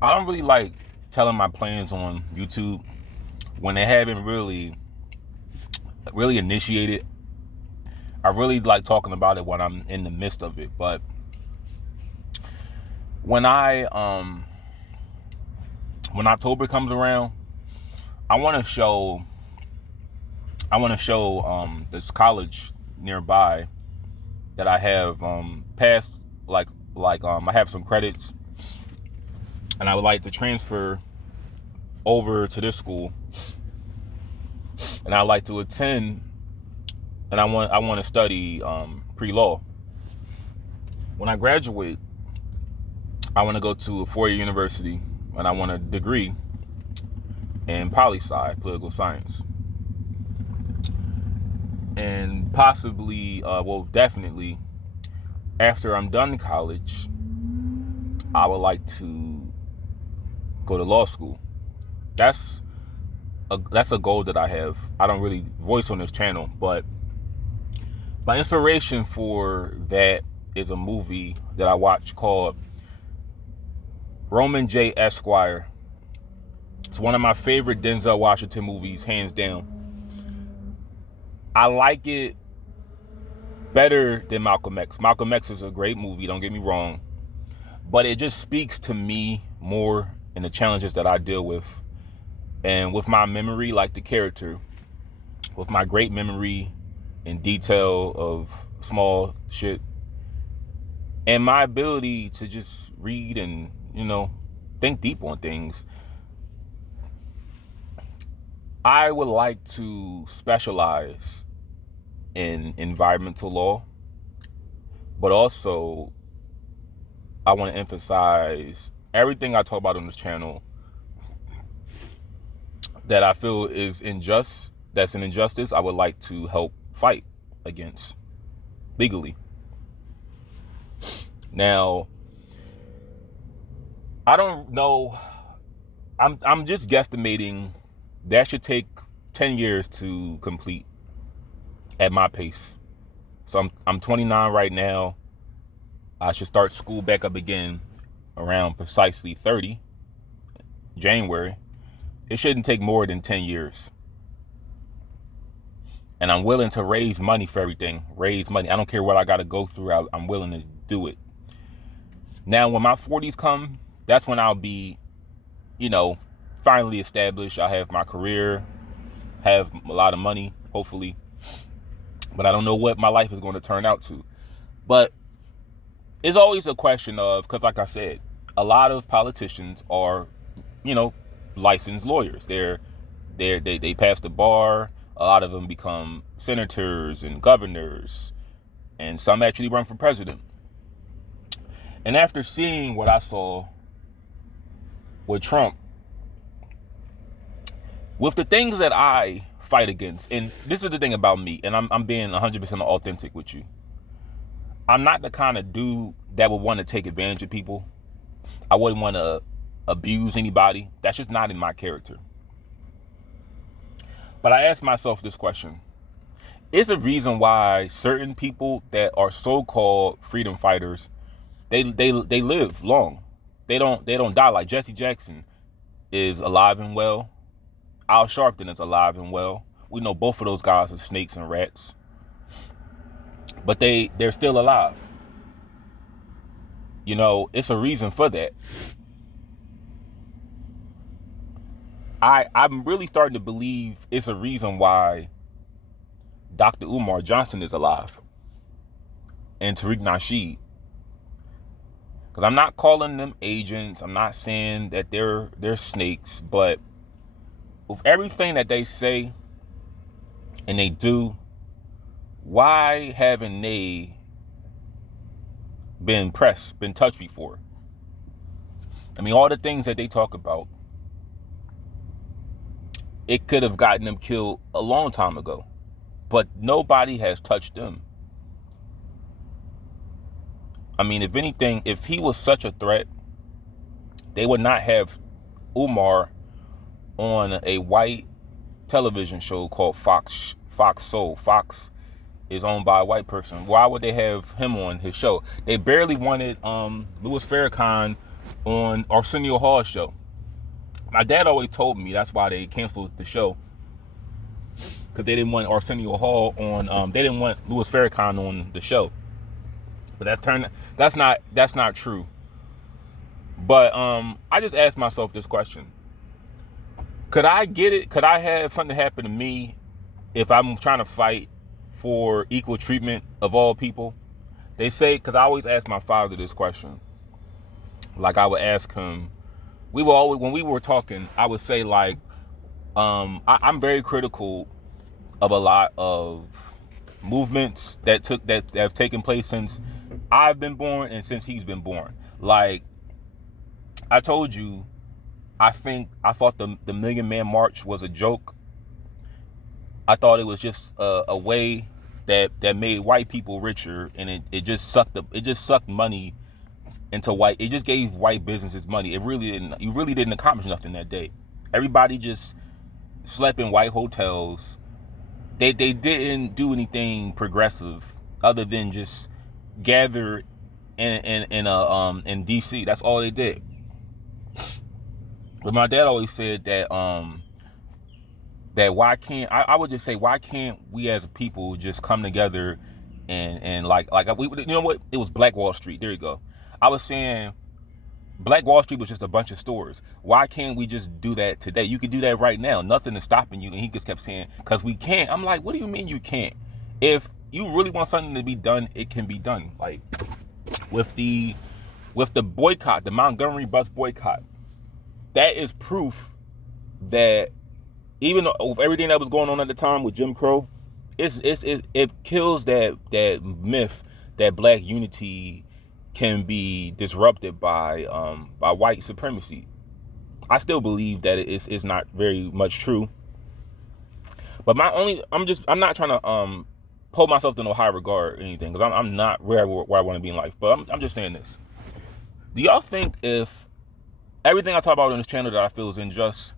I don't really like telling my plans on YouTube when they haven't really initiated. I really like talking about it when I'm in the midst of it. But when when October comes around, I want to show this college nearby that I have passed, I have some credits, and I would like to transfer over to this school, and I like to attend, and I want to study pre-law. When I graduate, I want to go to a 4-year university, and I want a degree in poli-sci, political science, and possibly, definitely, after I'm done college, I would like to go to law school. That's a goal that I have. I don't really voice on this channel, but my inspiration for that is a movie that I watched called Roman J. Esquire. It's one of my favorite Denzel Washington movies, hands down. I like it better than Malcolm X. Malcolm X is a great movie, don't get me wrong, but it just speaks to me more and the challenges that I deal with, and with my memory, like the character, with my great memory and detail of small shit, and my ability to just read and think deep on things. I would like to specialize in environmental law, but also I want to emphasize everything I talk about on this channel that I feel is unjust, that's an injustice. I would like to help fight against legally. Now, I don't know. I'm just guesstimating that should take 10 years to complete at my pace. So I'm 29 right now. I should start school back up again around precisely 30, January. It shouldn't take more than 10 years. And I'm willing to raise money for everything. Raise money. I don't care what I got to go through. I'm willing to do it. Now, when my 40s come, that's when I'll be, finally established. I have my career, have a lot of money, hopefully. But I don't know what my life is going to turn out to. But it's always a question of, because like I said, a lot of politicians are, licensed lawyers. They pass the bar. A lot of them become senators and governors, and some actually run for president. And after seeing what I saw with Trump, with the things that I fight against, and this is the thing about me, and I'm being 100% authentic with you. I'm not the kind of dude that would want to take advantage of people. I wouldn't want to abuse anybody. That's just not in my character. But I asked myself this question. Is a reason why certain people that are so-called freedom fighters, they live long. They don't die. Like Jesse Jackson is alive and well. Al Sharpton is alive and well. We know both of those guys are snakes and rats. But they're still alive. It's a reason for that. I'm really starting to believe it's a reason why Dr. Umar Johnson is alive. And Tariq Nasheed. Because I'm not calling them agents. I'm not saying that they're snakes. But with everything that they say and they do, why haven't they been pressed, been touched before? I mean, all the things that they talk about, it could have gotten them killed a long time ago. But nobody has touched them. I mean, if anything, if he was such a threat, they would not have Umar on a white television show called Fox Soul. Fox is owned by a white person. Why would they have him on his show? They barely wanted Louis Farrakhan on Arsenio Hall's show. My dad always told me that's why they canceled the show, because they didn't want Arsenio Hall on. They didn't want Louis Farrakhan on the show. But that's not true. But I just asked myself this question: could I get it? Could I have something happen to me if I'm trying to fight for equal treatment of all people? They say, because I always ask my father this question. Like, I would ask him, when we were talking, I would say, like, I'm very critical of a lot of movements that have taken place since I've been born and since he's been born. Like, I told you, I thought the Million Man March was a joke. I thought it was just a way that made white people richer, and it just sucked money into white. It just gave white businesses money. You really didn't accomplish nothing that day. Everybody just slept in white hotels. They didn't do anything progressive other than just gather in DC. That's all they did. But my dad always said that why can't I would just say, why can't we as a people just come together and like we, you know what, it was Black Wall Street. There you go. I was saying Black Wall Street was just a bunch of stores. Why can't we just do that today? You could do that right now. Nothing is stopping you. And he just kept saying, because we can't. I'm like, what do you mean you can't? If you really want something to be done, it can be done. Like with the boycott, the Montgomery bus boycott, that is proof that even with everything that was going on at the time with Jim Crow, it kills that myth that black unity can be disrupted by white supremacy. I still believe that it's not very much true. But I'm not trying to hold myself to no high regard or anything, because I'm not where I want to be in life. But I'm just saying this. Do y'all think if everything I talk about on this channel that I feel is unjust,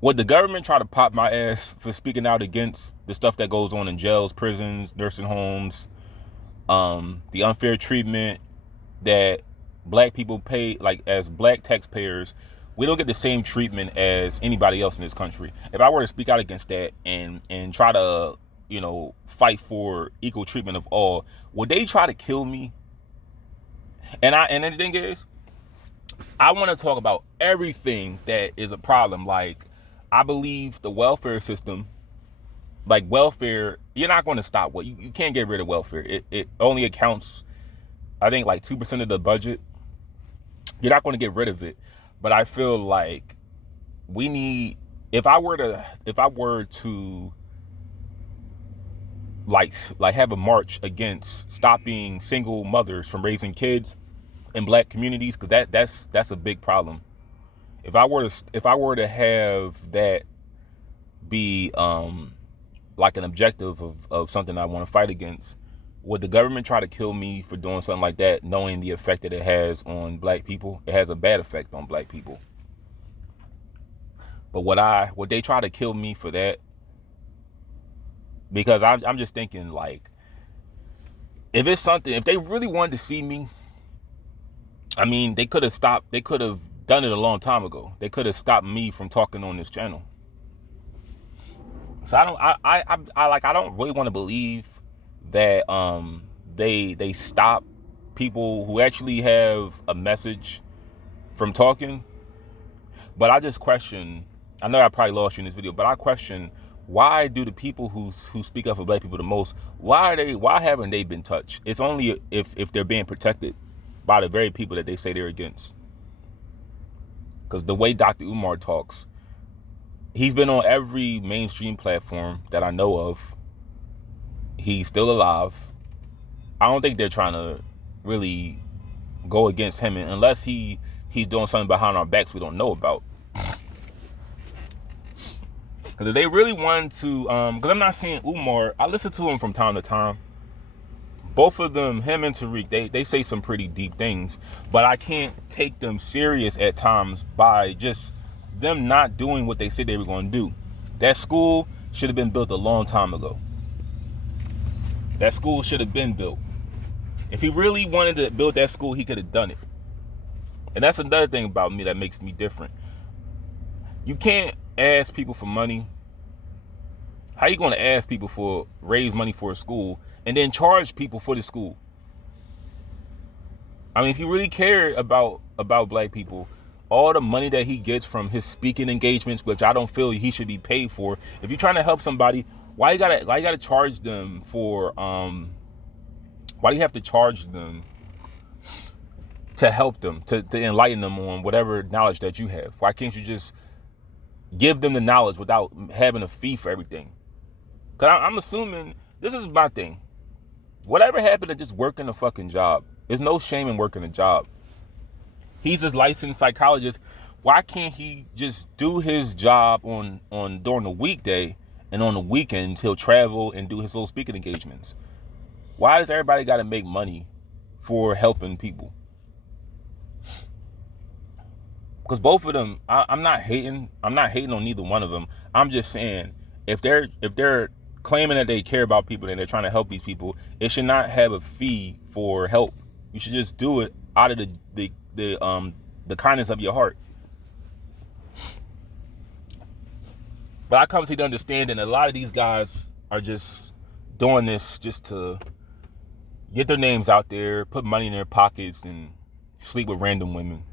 would the government try to pop my ass for speaking out against the stuff that goes on in jails, prisons, nursing homes, the unfair treatment that black people pay, like as black taxpayers? We don't get the same treatment as anybody else in this country. If I were to speak out against that and try to, fight for equal treatment of all, would they try to kill me? And the thing is, I want to talk about everything that is a problem. Like, I believe the welfare system, like welfare, you're not going to stop. You can't get rid of welfare. It only accounts, I think, like 2% of the budget. You're not going to get rid of it. But I feel like we need, if I were to like have a march against stopping single mothers from raising kids in black communities, because that's a big problem. If I were to have that be like an objective of something I want to fight against, would the government try to kill me for doing something like that, knowing the effect that it has on black people? It has a bad effect on black people. But would they try to kill me for that? Because I'm just thinking, like, if they really wanted to see me, I mean, they could have done it a long time ago. They could have stopped me from talking on this channel. So I don't really want to believe that they stop people who actually have a message from talking. But I just question, I know I probably lost you in this video, but I question, why do the people who speak up for black people the most, why haven't they been touched? It's only if they're being protected by the very people that they say they're against. Because the way Dr. Umar talks, he's been on every mainstream platform that I know of. He's still alive. I don't think they're trying to really go against him unless he's doing something behind our backs we don't know about. Because if they really wanted to, because I'm not saying Umar, I listen to him from time to time. Both of them, him and Tariq, they say some pretty deep things, but I can't take them serious at times by just them not doing what they said they were going to do. That school should have been built a long time ago. That school should have been built. If he really wanted to build that school, he could have done it. And that's another thing about me that makes me different. You can't ask people for money. How you going to ask people for raise money for a school and then charge people for the school? I mean, if you really care about black people, all the money that he gets from his speaking engagements, which I don't feel he should be paid for. If you're trying to help somebody, why you gotta charge them for why do you have to charge them to help them, to enlighten them on whatever knowledge that you have? Why can't you just give them the knowledge without having a fee for everything? Because I'm assuming, this is my thing, whatever happened to just working a fucking job? There's no shame in working a job. He's a licensed psychologist. Why can't he just do his job on during the weekday, and on the weekends he'll travel and do his little speaking engagements? Why does everybody got to make money for helping people? Because both of them, I'm not hating on neither one of them. I'm just saying, if they're claiming that they care about people and they're trying to help these people, it should not have a fee for help. You should just do it out of the kindness of your heart. But I come to the understanding that a lot of these guys are just doing this just to get their names out there, put money in their pockets, and sleep with random women.